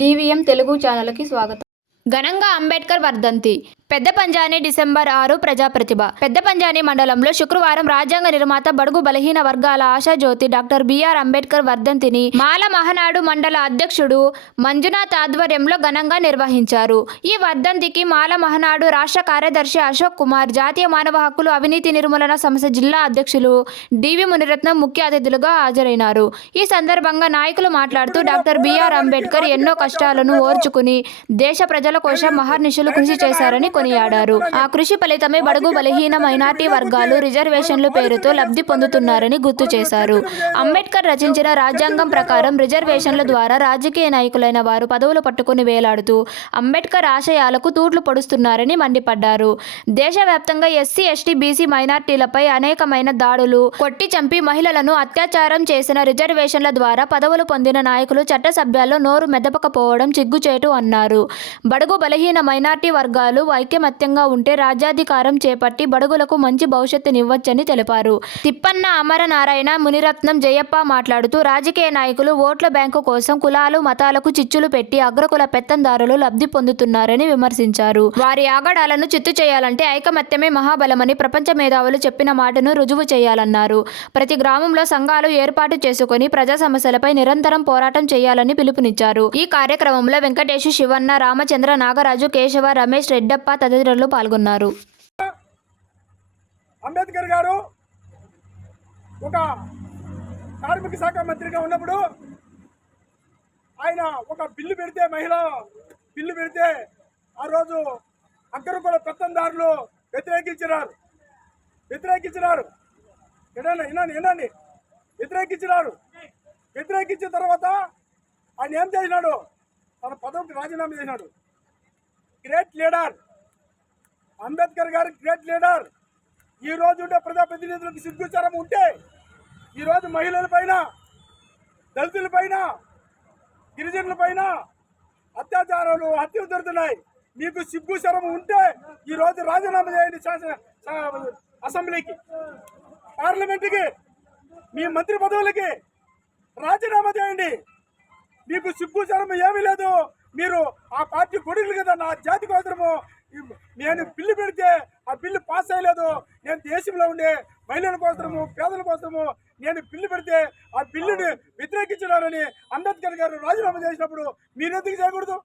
DVM Telugu ఛానల్కి స్వాగతం. ఘనంగా అంబేద్కర్ వర్ధంతి. పెద్దపంజాని డిసెంబర్ 6 ప్రజాప్రతిభ. పెద్దపంజాని మండలంలో శుక్రవారం రాజ్యాంగ నిర్మాత, బడుగు బలహీన వర్గాల ఆశాజ్యోతి డాక్టర్ బిఆర్ అంబేద్కర్ వర్ధంతిని మాల మహానాడు మండల అధ్యక్షుడు మంజునాథ్ ఆధ్వర్యంలో ఘనంగా నిర్వహించారు. ఈ వర్ధంతికి మాల మహానాడు రాష్ట్ర కార్యదర్శి అశోక్ కుమార్, జాతీయ మానవ హక్కులు అవినీతి నిర్మూలన సంస్థ జిల్లా అధ్యక్షులు డివి మునిరత్నం ముఖ్య అతిథులుగా హాజరైనారు. ఈ సందర్భంగా నాయకులు మాట్లాడుతూ డాక్టర్ బిఆర్ అంబేద్కర్ ఎన్నో కష్టాలను ఓర్చుకుని దేశ ప్రజల కోసం మహర్నిశలు కృషి చేశారని కొనియాడారు. ఆ కృషి ఫలితమే బడుగు బలహీన మైనార్టీ వర్గాలు రిజర్వేషన్ల పేరుతో లబ్ధి పొందుతున్నారని గుర్తు చేశారు. అంబేద్కర్ రచించిన రాజ్యాంగం ప్రకారం రిజర్వేషన్ల ద్వారా రాజకీయ నాయకులైన వారు పదవులు పట్టుకుని వేలాడుతూ అంబేద్కర్ ఆశయాలకు తూట్లు పొడుస్తున్నారని మండిపడ్డారు. దేశవ్యాప్తంగా ఎస్సీ, ఎస్టీ, బీసీ మైనార్టీలపై అనేకమైన దాడులు, కొట్టి చంపి మహిళలను అత్యాచారం చేసిన రిజర్వేషన్ల ద్వారా పదవులు పొందిన నాయకులు చట్టసభ్యాల్లో నోరు మెదపకపోవడం సిగ్గుచేటు అన్నారు. బడుగు బలహీన మైనార్టీ వర్గాలు ఐకమత్యంగా ఉంటే రాజ్యాధికారం చేపట్టి బడుగులకు మంచి భవిష్యత్తునివ్వచ్చని తెలిపారు. తిప్పన్న అమరనారాయణ, మునిరత్నం, జయప్ప మాట్లాడుతూ రాజకీయ నాయకులు ఓట్ల బ్యాంకు కోసం కులాలు, మతాలకు చిచ్చులు పెట్టి అగ్రకుల పెత్తందారులు లబ్ధి పొందుతున్నారని విమర్శించారు. వారి ఆగడాలను చిత్తు చేయాలంటే ఐకమత్యమే మహాబలమని ప్రపంచ మేధావులు చెప్పిన మాటను రుజువు చేయాలన్నారు. ప్రతి గ్రామంలో సంఘాలు ఏర్పాటు చేసుకుని ప్రజా సమస్యలపై నిరంతరం పోరాటం చేయాలని పిలుపునిచ్చారు. ఈ కార్యక్రమంలో వెంకటేశు, శివన్న, రామచంద్ర, నాగరాజు, కేశవ, రమేష్, రెడ్డప్ప తదితరులు పాల్గొన్నారు. అంబేద్కర్ గారు ఒక కార్మిక శాఖ మంత్రిగా ఉన్నప్పుడు ఆయన ఒక బిల్లు పెడితే, మహిళా బిల్లు పెడితే ఆ రోజు అగ్రకుల పెత్తందారులు వ్యతిరేకించినారు. వినండి, వ్యతిరేకించిన తర్వాత ఆయన ఏం చేసినాడు? తన పదవికి రాజీనామా చేసినాడు. గ్రేట్ లీడర్ అంబేద్కర్ గారు, గ్రేట్ లీడర్. ఈ రోజు ఉండే ప్రజాప్రతినిధులకు సిగ్గుచరం ఉంటే ఈరోజు మహిళల పైన, దళితుల పైన, గిరిజనుల పైన అత్యాచారాలు, హత్యలు జరుగుతున్నాయి. మీకు సిగ్గుచరం ఉంటే ఈరోజు రాజీనామా చేయండి. అసెంబ్లీకి, పార్లమెంటుకి, మీ మంత్రి పదవులకి రాజీనామా చేయండి. మీకు సిగ్గుచరం ఏమీ లేదు. మీరు ఆ పార్టీ కొడుకులు కదా. నా జాతి కోసము నేను బిల్లు పెడితే ఆ బిల్లు పాస్ అయ్యలేదు. నేను దేశంలో ఉండే మహిళల కోసము, పేదల కోసము నేను బిల్లు పెడితే ఆ బిల్లుని వ్యతిరేకించినారని అంబేద్కర్ గారు రాజీనామా చేసినప్పుడు మీరు ఎందుకు చేయకూడదు?